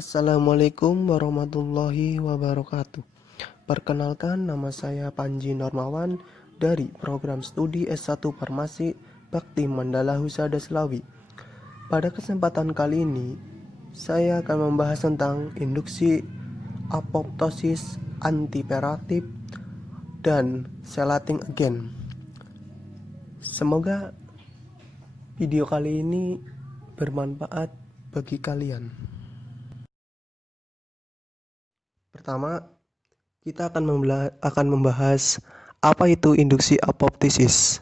Assalamualaikum warahmatullahi wabarakatuh. Perkenalkan, nama saya Panji Normawan dari program studi S1 Farmasi Bakti Mandala Husada Slawi. Pada kesempatan kali ini, saya akan membahas tentang induksi apoptosis antiperatif dan celating again. Semoga video kali ini bermanfaat bagi kalian. Pertama, kita akan membahas apa itu induksi apoptosis.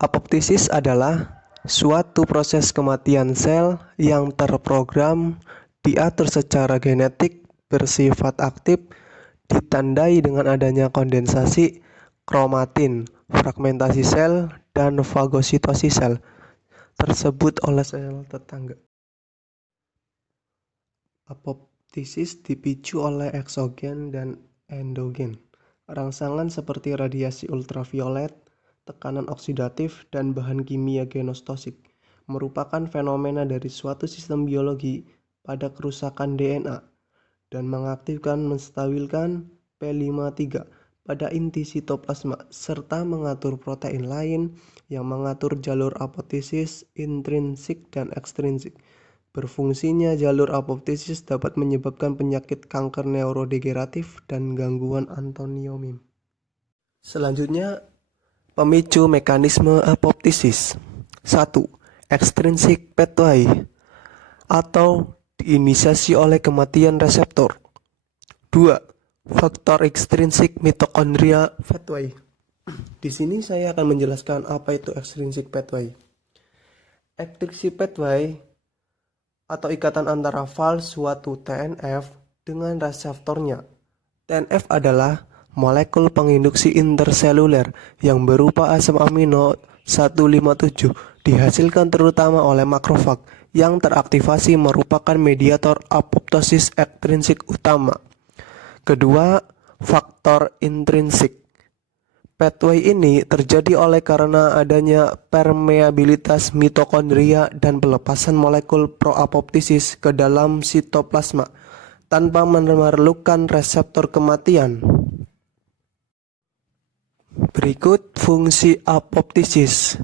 Apoptosis adalah suatu proses kematian sel yang terprogram, diatur secara genetik, bersifat aktif, ditandai dengan adanya kondensasi kromatin, fragmentasi sel, dan fagositosis sel tersebut oleh sel tetangga. Apoptosis dipicu oleh eksogen dan endogen. Rangsangan seperti radiasi ultraviolet, tekanan oksidatif, dan bahan kimia genostosik merupakan fenomena dari suatu sistem biologi pada kerusakan DNA dan mengaktifkan menstabilkan P53 pada inti sitoplasma serta mengatur protein lain yang mengatur jalur apoptosis intrinsik dan ekstrinsik. Berfungsinya jalur apoptosis dapat menyebabkan penyakit kanker neurodegeneratif dan gangguan autoimun. Selanjutnya, pemicu mekanisme apoptosis. 1. Extrinsic pathway atau diinisiasi oleh kematian reseptor. 2. Faktor extrinsic mitochondria pathway. Di sini saya akan menjelaskan apa itu extrinsic pathway. Extrinsic pathway atau ikatan antara fal suatu TNF dengan reseptornya. TNF adalah molekul penginduksi interseluler yang berupa asam amino 157 dihasilkan terutama oleh makrofag yang teraktivasi merupakan mediator apoptosis ekstrinsik utama. Kedua, faktor intrinsik. Pathway ini terjadi oleh karena adanya permeabilitas mitokondria dan pelepasan molekul proapoptosis ke dalam sitoplasma tanpa memerlukan reseptor kematian. Berikut fungsi apoptosis.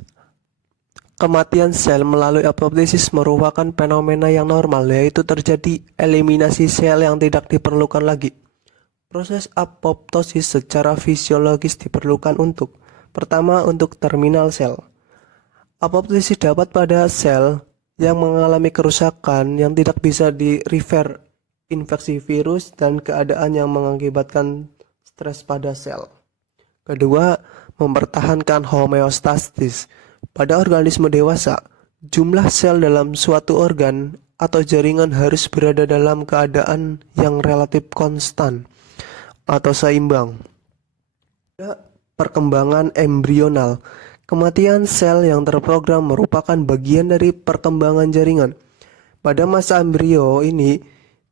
Kematian sel melalui apoptosis merupakan fenomena yang normal, yaitu terjadi eliminasi sel yang tidak diperlukan lagi. Proses apoptosis secara fisiologis diperlukan pertama, untuk terminal sel. Apoptosis dapat pada sel yang mengalami kerusakan yang tidak bisa di-rever, infeksi virus, dan keadaan yang mengakibatkan stres pada sel. Kedua, mempertahankan homeostasis. Pada organisme dewasa, jumlah sel dalam suatu organ atau jaringan harus berada dalam keadaan yang relatif konstan atau seimbang. Perkembangan embrional. Kematian sel yang terprogram merupakan bagian dari perkembangan jaringan. Pada masa embrio ini,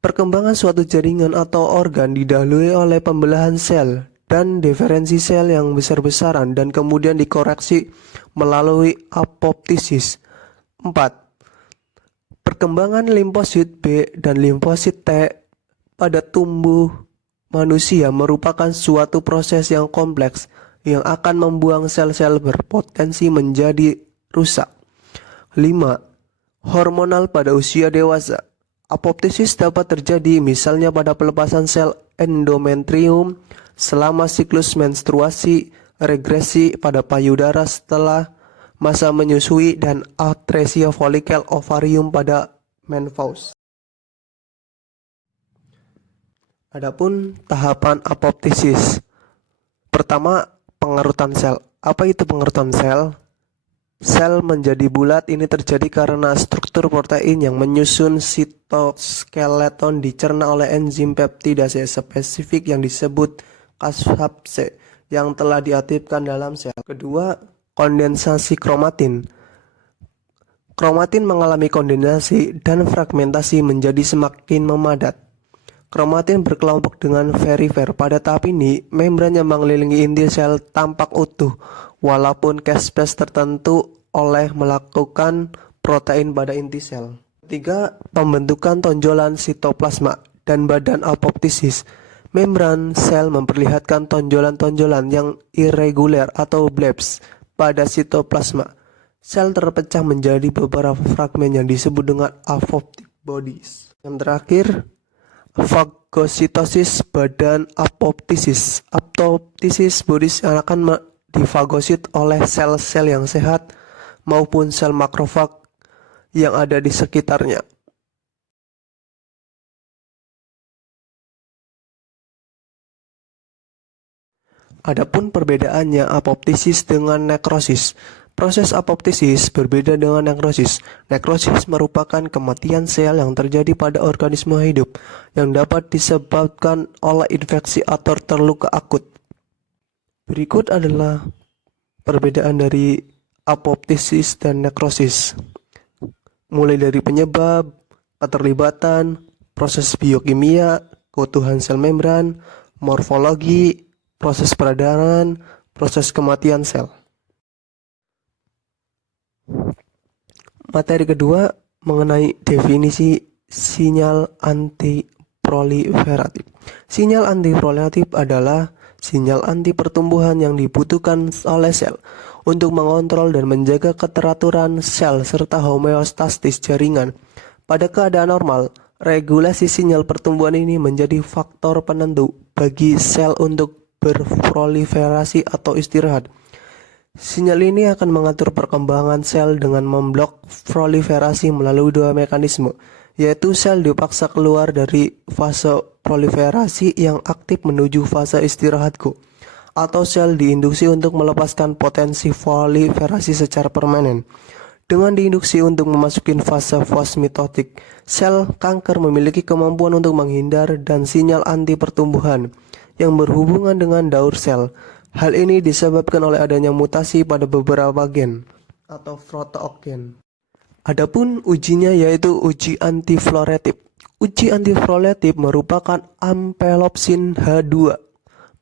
perkembangan suatu jaringan atau organ didahului oleh pembelahan sel dan diferensi sel yang besar-besaran dan kemudian dikoreksi melalui apoptosis. 4. Perkembangan limfosit B dan limfosit T pada tumbuh manusia merupakan suatu proses yang kompleks yang akan membuang sel-sel berpotensi menjadi rusak. 5. Hormonal pada usia dewasa. Apoptosis dapat terjadi misalnya pada pelepasan sel endometrium selama siklus menstruasi, regresi pada payudara setelah masa menyusui, dan atresia folikel ovarium pada menopause. Adapun tahapan apoptosis. Pertama, pengerutan sel. Apa itu pengerutan sel? Sel menjadi bulat ini terjadi karena struktur protein yang menyusun sitoskeleton dicerna oleh enzim peptidase spesifik yang disebut caspase yang telah diaktifkan dalam sel. Kedua, kondensasi kromatin. Kromatin mengalami kondensasi dan fragmentasi menjadi semakin memadat. Kromatin berkelompok dengan perifer. Pada tahap ini, membran yang mengelilingi inti sel tampak utuh, walaupun caspase tertentu oleh melakukan protein pada inti sel. Ketiga, pembentukan tonjolan sitoplasma dan badan apoptosis. Membran sel memperlihatkan tonjolan-tonjolan yang irregular atau blebs pada sitoplasma. Sel terpecah menjadi beberapa fragmen yang disebut dengan apoptic bodies. Yang terakhir, fagositosis badan apoptosis. Apoptosis bodies akan difagosit oleh sel-sel yang sehat maupun sel makrofag yang ada di sekitarnya. Adapun perbedaannya apoptosis dengan nekrosis. Proses apoptosis berbeda dengan nekrosis. Nekrosis merupakan kematian sel yang terjadi pada organisme hidup yang dapat disebabkan oleh infeksi atau terluka akut. Berikut adalah perbedaan dari apoptosis dan nekrosis. Mulai dari penyebab, keterlibatan, proses biokimia, keutuhan sel membran, morfologi, proses peredaran, proses kematian sel. Materi kedua mengenai definisi sinyal antiproliferatif. Sinyal antiproliferatif adalah sinyal anti pertumbuhan yang dibutuhkan oleh sel untuk mengontrol dan menjaga keteraturan sel serta homeostasis jaringan. Pada keadaan normal, regulasi sinyal pertumbuhan ini menjadi faktor penentu bagi sel untuk berproliferasi atau istirahat. Sinyal ini akan mengatur perkembangan sel dengan memblok proliferasi melalui dua mekanisme, yaitu sel dipaksa keluar dari fase proliferasi yang aktif menuju fase istirahat atau sel diinduksi untuk melepaskan potensi proliferasi secara permanen. Dengan diinduksi untuk memasuki fase mitotik, sel kanker memiliki kemampuan untuk menghindar dan sinyal anti pertumbuhan yang berhubungan dengan daur sel. Hal ini disebabkan oleh adanya mutasi pada beberapa gen atau proteogen. Adapun ujinya yaitu uji antifluoratif. Uji antifluoratif merupakan ampelopsin H2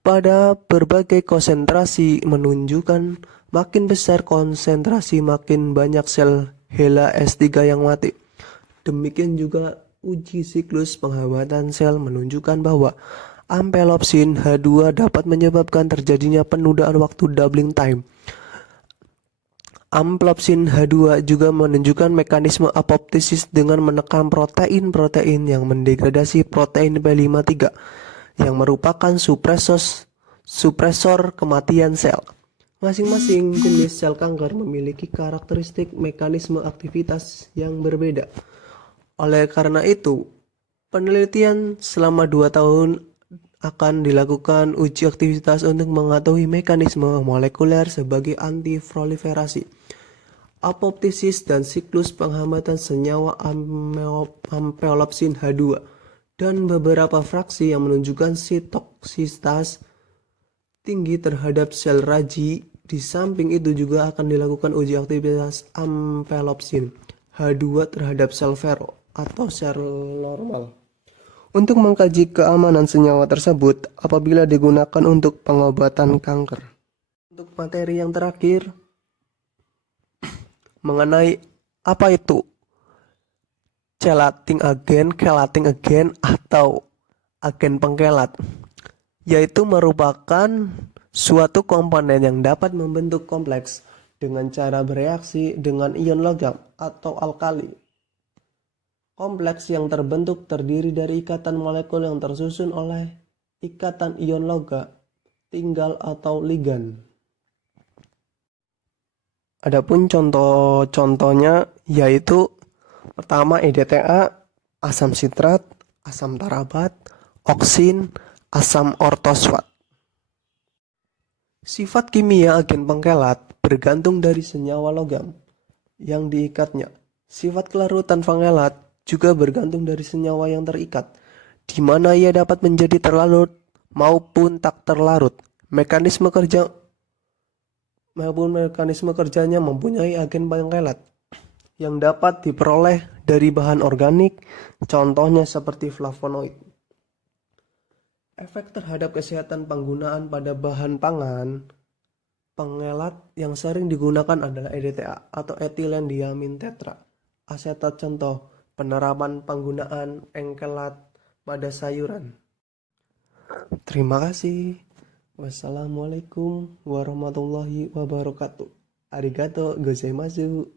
pada berbagai konsentrasi menunjukkan makin besar konsentrasi makin banyak sel HeLa S3 yang mati. Demikian juga uji siklus penghambatan sel menunjukkan bahwa ampelopsin H2 dapat menyebabkan terjadinya penundaan waktu doubling time. Ampelopsin H2 juga menunjukkan mekanisme apoptosis dengan menekan protein-protein yang mendegradasi protein P53 yang merupakan supresor kematian sel. Masing-masing jenis sel kanker memiliki karakteristik mekanisme aktivitas yang berbeda. Oleh karena itu, penelitian selama 2 tahun akan dilakukan uji aktivitas untuk mengetahui mekanisme molekuler sebagai antiproliferasi, apoptosis dan siklus penghambatan senyawa ampelopsin H2 dan beberapa fraksi yang menunjukkan toksisitas tinggi terhadap sel raji. Di samping itu juga akan dilakukan uji aktivitas ampelopsin H2 terhadap sel vero atau sel normal untuk mengkaji keamanan senyawa tersebut apabila digunakan untuk pengobatan kanker. Untuk materi yang terakhir mengenai apa itu chelating agent atau agen pengkelat, yaitu merupakan suatu komponen yang dapat membentuk kompleks dengan cara bereaksi dengan ion logam atau alkali. Kompleks yang terbentuk terdiri dari ikatan molekul yang tersusun oleh ikatan ion logam tunggal atau ligan. Adapun contoh-contohnya yaitu pertama EDTA, asam sitrat, asam tarabat, oksin, asam ortosfat. Sifat kimia agen pengkelat bergantung dari senyawa logam yang diikatnya. Sifat kelarutan pengkelat juga bergantung dari senyawa yang terikat, di mana ia dapat menjadi terlarut maupun tak terlarut. Mekanisme kerjanya mempunyai agen pengkelat. yang dapat diperoleh dari bahan organik, contohnya seperti flavonoid. Efek terhadap kesehatan penggunaan pada bahan pangan, pengelat yang sering digunakan adalah EDTA atau etilen diamin tetra asetat. Contoh penerapan penggunaan engkelat pada sayuran. Terima kasih. Wassalamualaikum warahmatullahi wabarakatuh. Arigato gozaimasu.